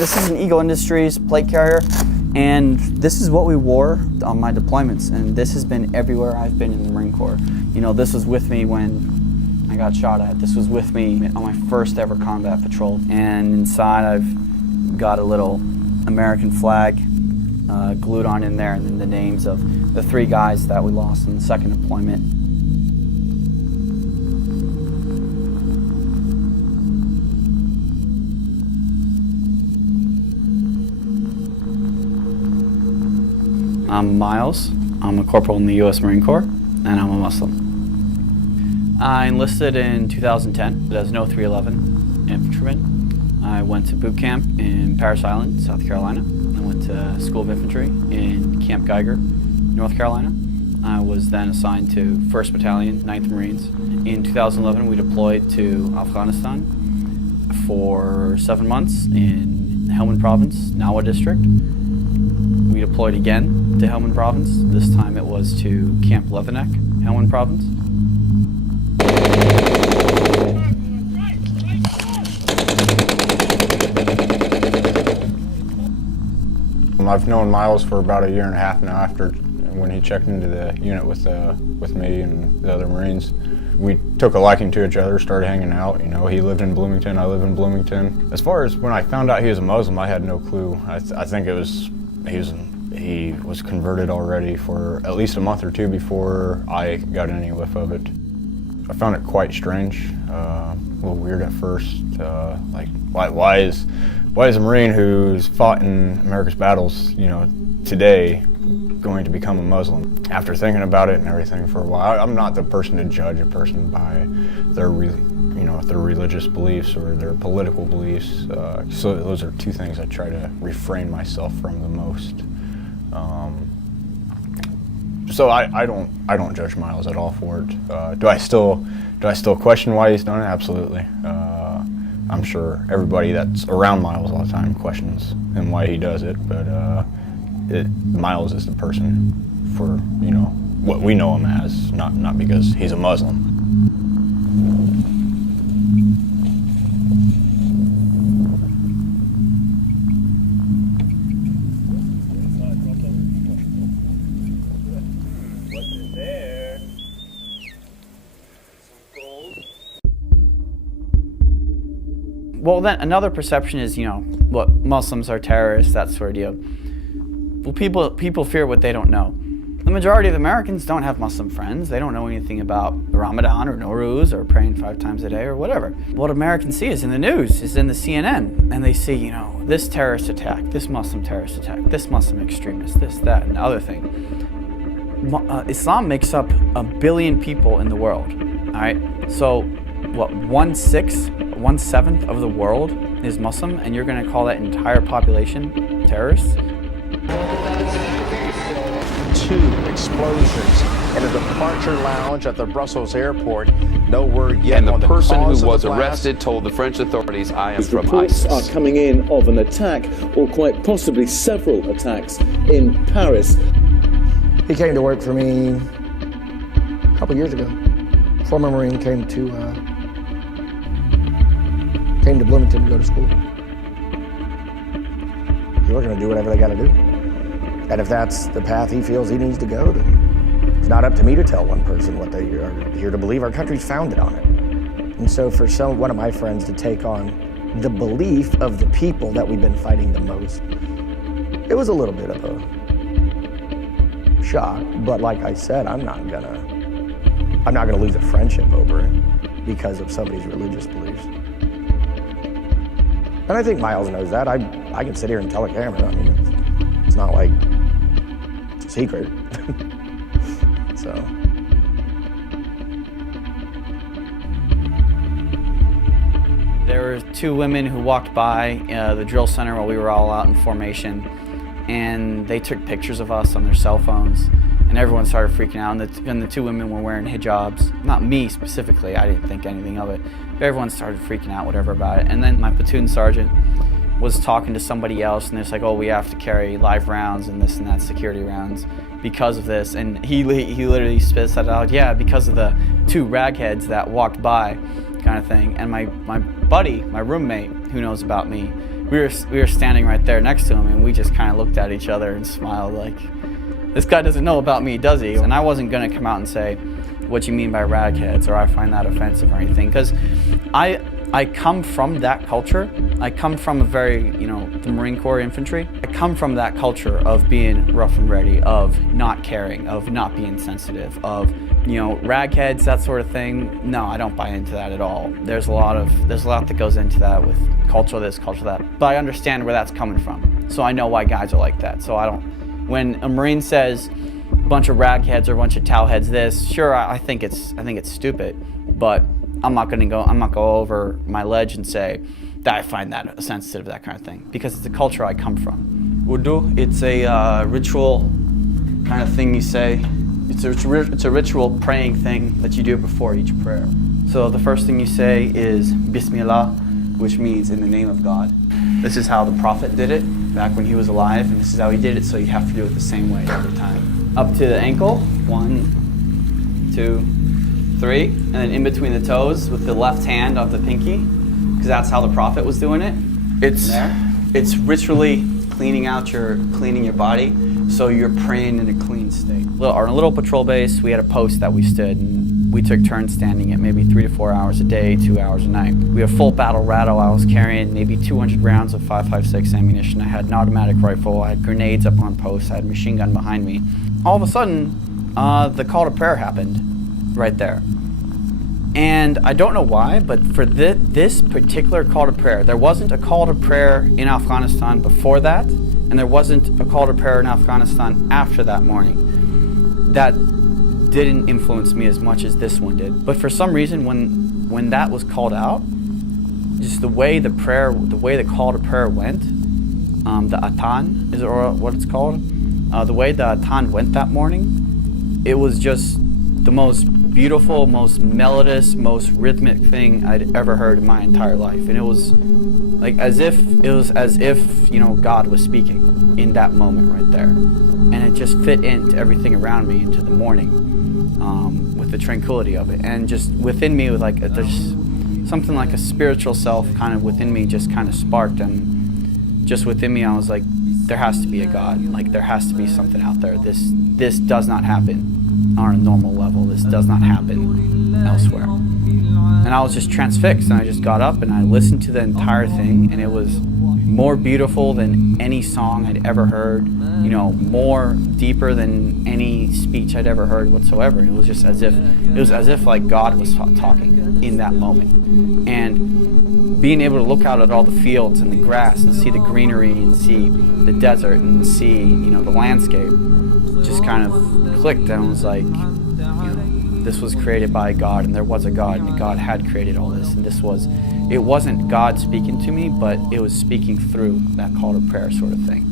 This is an Eagle Industries plate carrier, and this is what we wore on my deployments, and this has been everywhere I've been in the Marine Corps. You know, this was with me when I got shot at. This was with me on my first ever combat patrol. And inside I've got a little American flag glued on in there, and then the names of the 3 guys that we lost in the second deployment. I'm Miles. I'm a corporal in the U.S. Marine Corps, and I'm a Muslim. I enlisted in 2010 as an 0311 infantryman. I went to boot camp in Parris Island, South Carolina. I went to School of Infantry in Camp Geiger, North Carolina. I was then assigned to 1st Battalion, 9th Marines. In 2011, we deployed to Afghanistan for 7 months in Helmand Province, Nawa District. We deployed again to Helmand Province. This time it was to Camp Leatherneck, Helmand Province. I've known Miles for about 1.5 years now after when he checked into the unit with me and the other Marines. We took a liking to each other, started hanging out. You know, he lived in Bloomington, I live in Bloomington. As far as when I found out he was a Muslim, I had no clue. I think it was he was converted already for at least a month or 2 before I got any whiff of it. I found it quite strange, a little weird at first. Like, why is a Marine who's fought in America's battles, you know, today, going to become a Muslim? After thinking about it and everything for a while, I'm not the person to judge a person by their their religious beliefs or their political beliefs. So those are 2 things I try to refrain myself from the most. So I don't judge Miles at all for it. Do I still question why he's done it? Absolutely. I'm sure everybody that's around Miles all the time questions him why he does it, but Miles is the person for, you know, what we know him as, not because he's a Muslim. Well, then another perception is, you know, what, Muslims are terrorists, that sort of deal. Well, people fear what they don't know. The majority of Americans don't have Muslim friends. They don't know anything about Ramadan or Nowruz or praying 5 times a day or whatever. What Americans see is in the news, is in the CNN, and they see, you know, this terrorist attack, this Muslim terrorist attack, this Muslim extremist, this, that, and the other thing. Islam makes up 1 billion people in the world, all right? So, what, 1/7 of the world is Muslim, and you're going to call that entire population terrorists? 2 explosions in a departure lounge at the Brussels airport. No word yet on the cause of the blast. And the person who was arrested told the French authorities, "I am from ISIS." ISIS. Are coming in of an attack, or quite possibly several attacks in Paris. He came to work for me a couple years ago. Former Marine came to Bloomington to go to school. We're going to do whatever they got to do. And if that's the path he feels he needs to go, then it's not up to me to tell one person what they are here to believe. Our country's founded on it. And so for one of my friends to take on the belief of the people that we've been fighting the most, it was a little bit of a shock. But like I said, I'm not gonna lose a friendship over it because of somebody's religious beliefs. And I think Miles knows that. I can sit here and tell a camera. I mean, it's not like it's a secret. So. There were 2 women who walked by the drill center while we were all out in formation, and they took pictures of us on their cell phones, and everyone started freaking out, and the 2 women were wearing hijabs. Not me specifically, I didn't think anything of it, but everyone started freaking out, whatever about it. And then my platoon sergeant was talking to somebody else, and it's like, oh, we have to carry live rounds and this and that, security rounds, because of this. And he literally spits that out, yeah, because of the 2 ragheads that walked by, kind of thing. And my buddy, my roommate, who knows about me, we were standing right there next to him, and we just kind of looked at each other and smiled like, this guy doesn't know about me, does he? And I wasn't going to come out and say, what you mean by ragheads, or I find that offensive or anything, because I come from that culture. I come from a very, the Marine Corps infantry. I come from that culture of being rough and ready, of not caring, of not being sensitive, of, ragheads, that sort of thing. No, I don't buy into that at all. There's a lot that goes into that with culture this, culture that. But I understand where that's coming from. So I know why guys are like that. So when a Marine says a bunch of ragheads or a bunch of towelheads this, sure, I think it's stupid, but I'm not going to go over my ledge and say that I find that sensitive, that kind of thing, because it's the culture I come from. Wudu, it's a ritual kind of thing you say. It's a ritual praying thing that you do before each prayer. So the first thing you say is Bismillah, which means in the name of God. This is how the Prophet did it back when he was alive, and this is how he did it, so you have to do it the same way every time. Up to the ankle, 1, 2, 3, and then in between the toes with the left hand of the pinky, because that's how the Prophet was doing it. It's ritually cleaning your body, so you're praying in a clean state. On a little patrol base, we had a post that we stood, and we took turns standing it maybe 3 to 4 hours a day, 2 hours a night. We had a full battle rattle. I was carrying maybe 200 rounds of 5.56 ammunition. I had an automatic rifle. I had grenades up on posts. I had a machine gun behind me. All of a sudden, the call to prayer happened right there. And I don't know why, but for this particular call to prayer, there wasn't a call to prayer in Afghanistan before that, and there wasn't a call to prayer in Afghanistan after that morning. That didn't influence me as much as this one did. But for some reason, when that was called out, just the way the call to prayer went, the atan is what it's called, the way the atan went that morning, it was just the most beautiful, most melodious, most rhythmic thing I'd ever heard in my entire life. And it was as if God was speaking in that moment right there. And it just fit into everything around me, into the morning, with the tranquility of it. And just within me, there's something like a spiritual self kind of within me just kind of sparked. And just within me, I was like, there has to be a God. There has to be something out there. This does not happen on a normal level. This does not happen elsewhere. And I was just transfixed, and I just got up and I listened to the entire thing, and it was more beautiful than any song I'd ever heard, more deeper than any speech I'd ever heard whatsoever. It was just as if God was talking in that moment. And being able to look out at all the fields and the grass and see the greenery and see the desert and see, the landscape, just kind of clicked, and was like, this was created by God, and there was a God, and God had created all this, and it wasn't God speaking to me, but it was speaking through that call to prayer sort of thing.